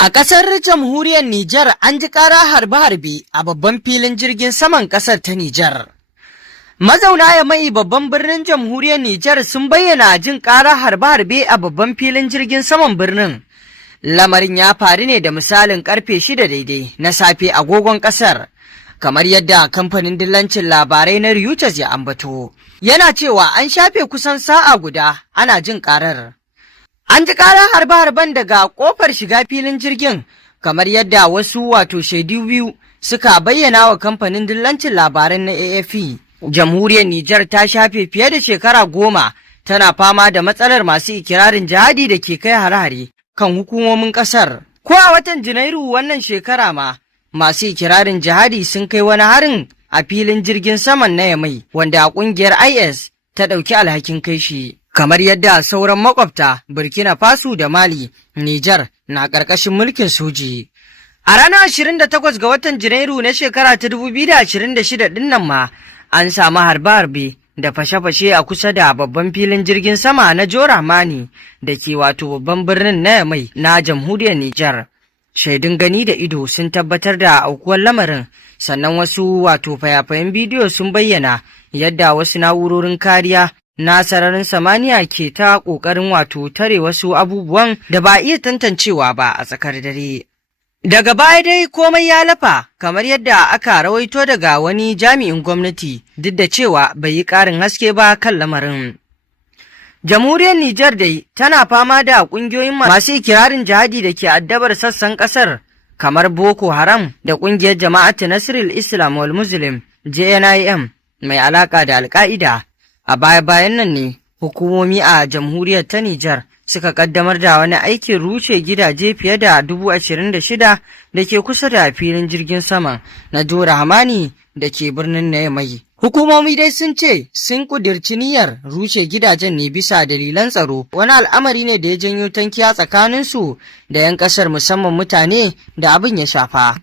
A ƙasar jamhuriyar Nijar an ji ƙara harbe-harbe a babban filin jirgin saman ƙasar ta Nijar. Mazauna Yamai babban birnin jamhuriyar Nijar sun bayyana jin ƙara harbe-harbe a babban filin jirgin saman birnin. Lamarin ya faru ne da misalin ƙarfe 6 daidai na safe agogon ƙasar, kamar yadda kamfanin dillancin labarai na Reuters ya ambato. Yana cewa an shafe kusan sa'a guda ana jin ƙarar. An ji ƙarar harbe-harben daga ƙofar shiga filin jirgin, kamar yadda wasu shaidu biyu suka bayyana wa kamfanin dillancin labaran na AFP. Jamhuriyar Nijar ta shafe fiye da shekara 10 tana fama da matsalar masu ikirarin jihadi da ke kai hare-hare kan hukumomin ƙasar. Ko a watan Janairu wannan shekara ma, masu ikirarin jihadi sun kai wani harin a filin jirgin saman na Yamai, wanda ƙungiyar IS ta ɗauki alhakin kai shi. Kamar yadda sauran makwabta Burkina Faso da Mali, Nijar na ƙarƙashin mulkin soji. A ranar 28 ga watan Janairu na shekara ta 2026 ɗin nan ma, an samu harbe-harbe da fashe-fashe a kusa da babban filin jirgin sama na Joramani da ke babban birnin na Yamai na jamhuriyar Nijar. Shaidun gani da ido sun tabbatar da aukuwar lamarin, sannan wasu fayafayen bidiyo sun bayyana yadda wasu na'urorin kariya na sararin samaniya ke ta ƙoƙarin tare wasu abubuwan da ba a iya tantancewa ba a tsakar dare. Daga baya dai komai ya lafa, kamar yadda aka rawaito daga wani jami'in gwamnati, duk da cewa bai yi ƙarin haske ba kan lamarin. Jamhuriyar Nijar dai tana fama da ƙungiyoyin masu ikirarin jihadi da ke addabar sassan ƙasar, kamar Boko Haram da ƙungiyar Jama'atu Nasrul Islam wal Muslim JNIM mai alaƙa da Al-Qaida. A baya-bayan nan ne hukumomi a jamhuriyar ta Nijar suka kaddamar da wani aikin rushe gidaje fiye da 26,000 da ke kusa da filin jirgin sama na Jora Hamani da ke birnin na Yamai. Hukumomi dai sun ce sun kudirci niyyar rushe gidajen ne bisa dalilan tsaro, wani al'amari ne da ya janyo tankiya tsakaninsu da 'yan ƙasar, musamman mutane da abin ya shafa.